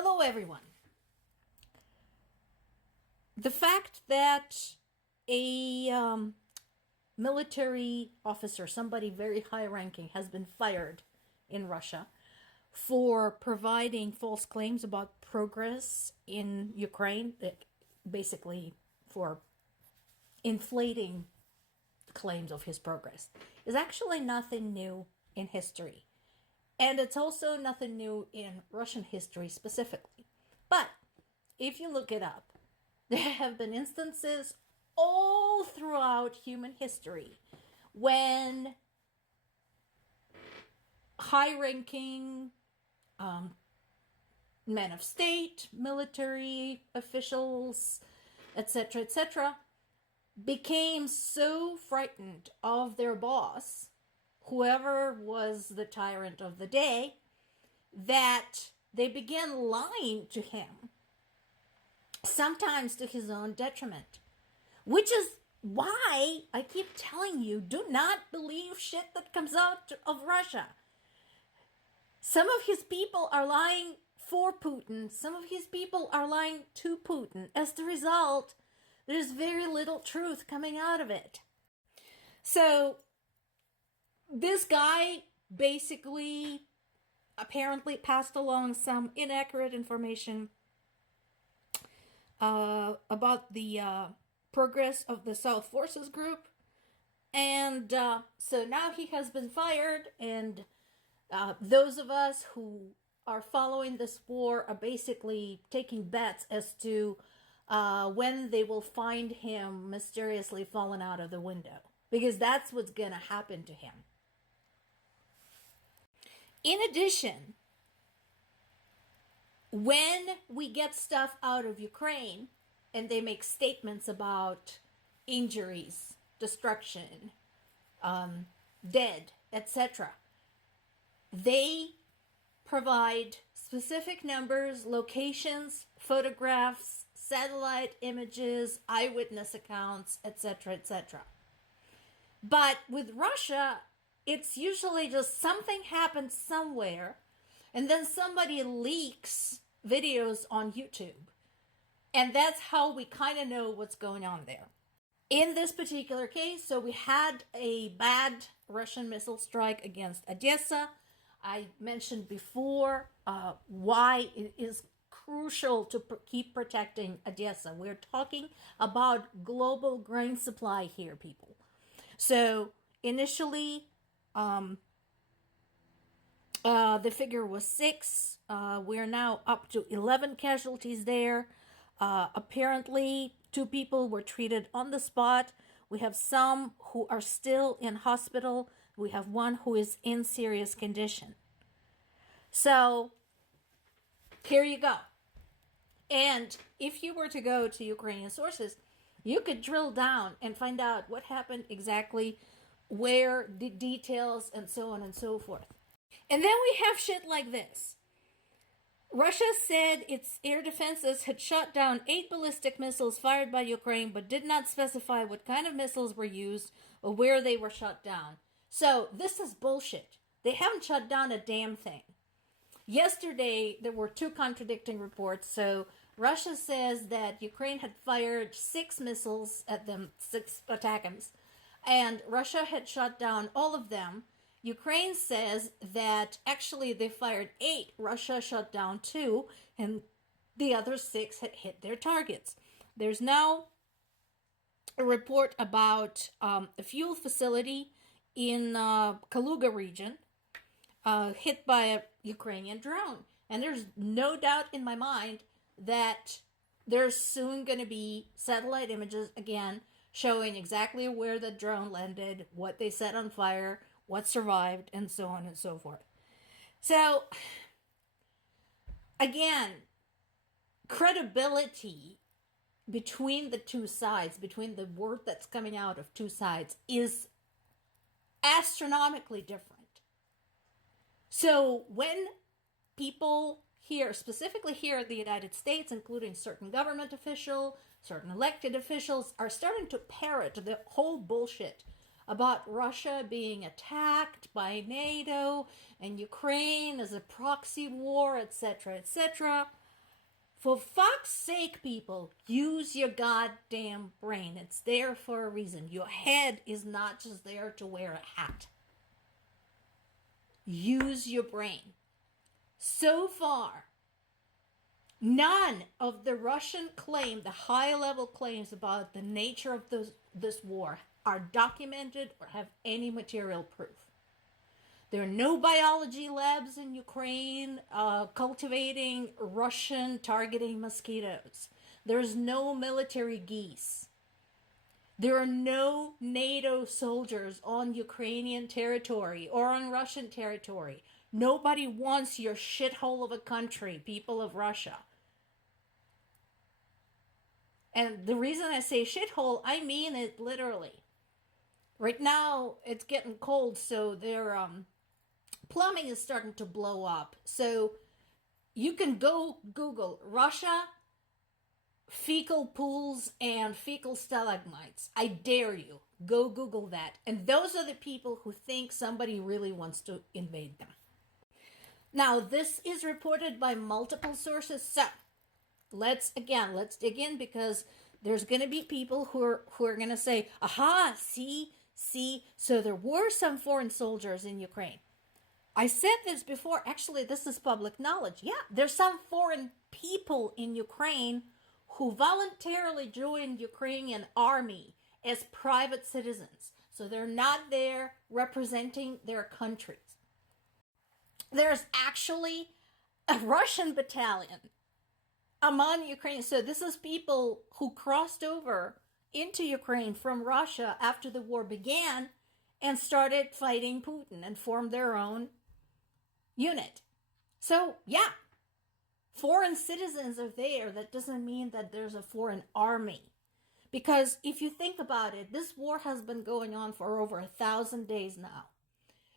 Hello, everyone. The fact that a military officer, somebody very high ranking, has been fired in Russia for providing false claims about progress in Ukraine, basically for inflating claims of his progress, is actually nothing new in history. And it's also nothing new in Russian history specifically. But if you look it up, there have been instances all throughout human history when high-ranking men of state, military officials, etc., became so frightened of their boss, whoever was the tyrant of the day, that they began lying to him, sometimes to his own detriment. Which is why I keep telling you, do not believe shit that comes out of Russia. Some of his people are lying for Putin. Some of his people are lying to Putin. As the result, there's very little truth coming out of it. So, this guy basically apparently passed along some inaccurate information about the progress of the South Forces group. And so now he has been fired, and those of us who are following this war are basically taking bets as to when they will find him mysteriously fallen out of the window. Because that's what's going to happen to him. In addition, when we get stuff out of Ukraine and they make statements about injuries, destruction, dead, etc., they provide specific numbers, locations, photographs, satellite images, eyewitness accounts, etc. But with Russia, it's usually just something happens somewhere, and then somebody leaks videos on YouTube. And that's how we kind of know what's going on there. In this particular case, so we had a bad Russian missile strike against Odessa. I mentioned before why it is crucial to keep protecting Odessa. We're talking about global grain supply here, people. So initially, the figure was 6. We're now up to 11 casualties there. Apparently, 2 people were treated on the spot. We have some who are still in hospital. We have 1 who is in serious condition. So, here you go. And if you were to go to Ukrainian sources, you could drill down and find out what happened exactly, where, the details, and so on and so forth. And then we have shit like this. Russia said its air defenses had shot down 8 ballistic missiles fired by Ukraine, but did not specify what kind of missiles were used or where they were shot down. So this is bullshit. They haven't shot down a damn thing. Yesterday, there were 2 contradicting reports. So Russia says that Ukraine had fired 6 missiles at them, 6 ATACMS, and Russia had shot down all of them. Ukraine says that actually they fired 8, Russia shot down 2, and the other 6 had hit their targets. There's now a report about a fuel facility in Kaluga region hit by a Ukrainian drone. And there's no doubt in my mind that there's soon going to be satellite images again showing exactly where the drone landed, what they set on fire, what survived, and so on and so forth. So, again, credibility between the 2 sides, between the word that's coming out of 2 sides, is astronomically different. So, when people here, specifically here in the United States, including certain government officials, certain elected officials, are starting to parrot the whole bullshit about Russia being attacked by NATO and Ukraine as a proxy war, etc., etc., For fuck's sake, people, use your goddamn brain. It's there for a reason. Your head is not just there to wear a hat. Use your brain. So far, none of the Russian claim, the high-level claims about the nature of this war, are documented or have any material proof. There are no biology labs in Ukraine cultivating Russian targeting mosquitoes. There's no military geese. There are no NATO soldiers on Ukrainian territory or on Russian territory. Nobody wants your shithole of a country, people of Russia. And the reason I say shithole, I mean it literally. Right now, it's getting cold, so their plumbing is starting to blow up. So you can go Google Russia fecal pools and fecal stalagmites. I dare you. Go Google that. And those are the people who think somebody really wants to invade them. Now, this is reported by multiple sources. So let's dig in, because there's going to be people who are going to say, aha, see, so there were some foreign soldiers in Ukraine. I said this before. Actually, this is public knowledge. Yeah, there's some foreign people in Ukraine who voluntarily joined Ukrainian army as private citizens. So they're not there representing their countries. There's actually a Russian battalion among Ukrainians. So this is people who crossed over into Ukraine from Russia after the war began and started fighting Putin and formed their own unit. So, yeah, foreign citizens are there. That doesn't mean that there's a foreign army. Because if you think about it, this war has been going on for over 1,000 days now.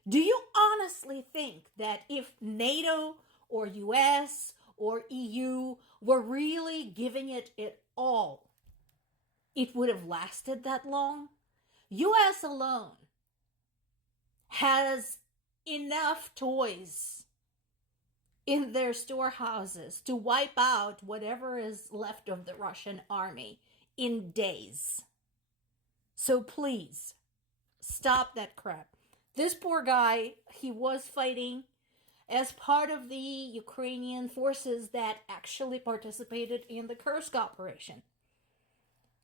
Do you honestly think that if NATO or US or EU were really giving it all, it would have lasted that long? US alone has enough toys in their storehouses to wipe out whatever is left of the Russian army in days. So please, stop that crap. This poor guy, he was fighting as part of the Ukrainian forces that actually participated in the Kursk operation.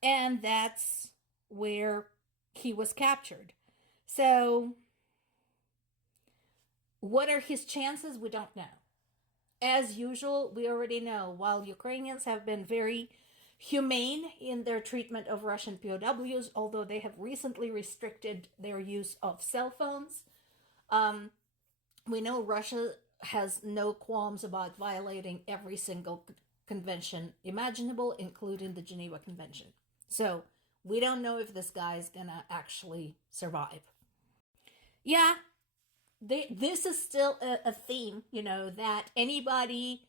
And that's where he was captured. So, what are his chances? We don't know. As usual, we already know, while Ukrainians have been very humane in their treatment of Russian POWs, although they have recently restricted their use of cell phones, we know Russia has no qualms about violating every single convention imaginable, including the Geneva Convention. So we don't know if this guy's gonna actually survive. Yeah, this is still a theme, that anybody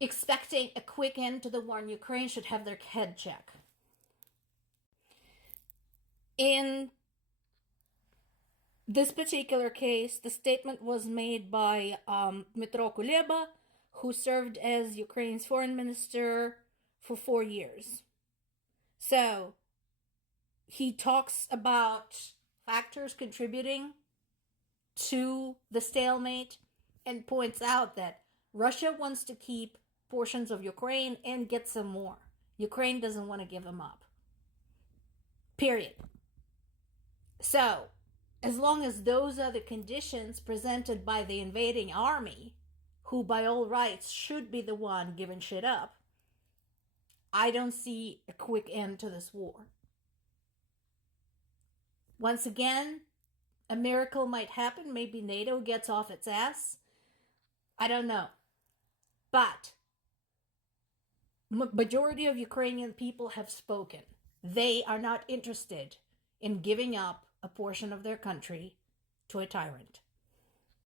expecting a quick end to the war in Ukraine should have their head checked. In this particular case, the statement was made by Dmytro Kuleba, who served as Ukraine's foreign minister for 4 years. So, he talks about factors contributing to the stalemate and points out that Russia wants to keep portions of Ukraine and get some more. Ukraine doesn't want to give them up. Period. So, as long as those are the conditions presented by the invading army, who by all rights should be the one giving shit up, I don't see a quick end to this war. Once again, a miracle might happen. Maybe NATO gets off its ass. I don't know. But majority of Ukrainian people have spoken. They are not interested in giving up a portion of their country to a tyrant.